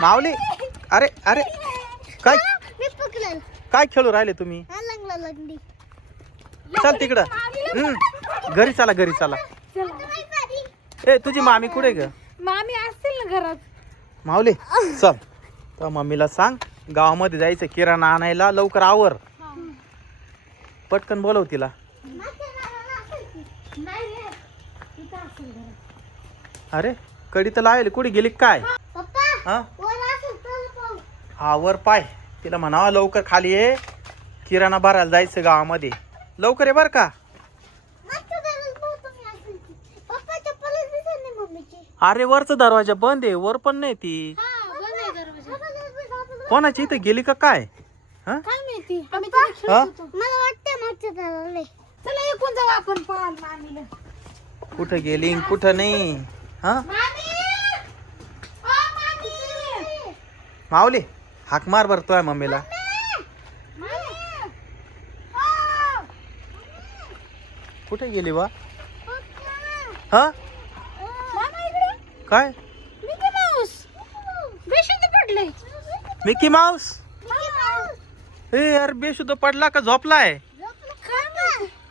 माऊली अरे अरे काय काय खेळू राहिले तुम्ही चल तिकड घरी चला घरी चला ए तुझी मामी कुठे ग मामी असतील ना घरात माऊली चल मम्मीला सांग गावामध्ये जायचं किराणा आणायला लवकर आवर पटकन बोलव तिला अरे कडी तर लावेल कुठे गेली काय हा हा पाय तिला म्हणावा लवकर खाली ये किराणा भरायला जायचं गावामध्ये लवकर आहे बर का अरे वरच दरवाजा बंद आहे वर पण नाही ती कोणाची इथे गेली का काय कुठं गेली कुठं नाही हा मावले हाक मार भरतोय मम्मीला कुठे गेली काय मिकी माऊस ए अरे बेशुद्ध पडला का झोपलाय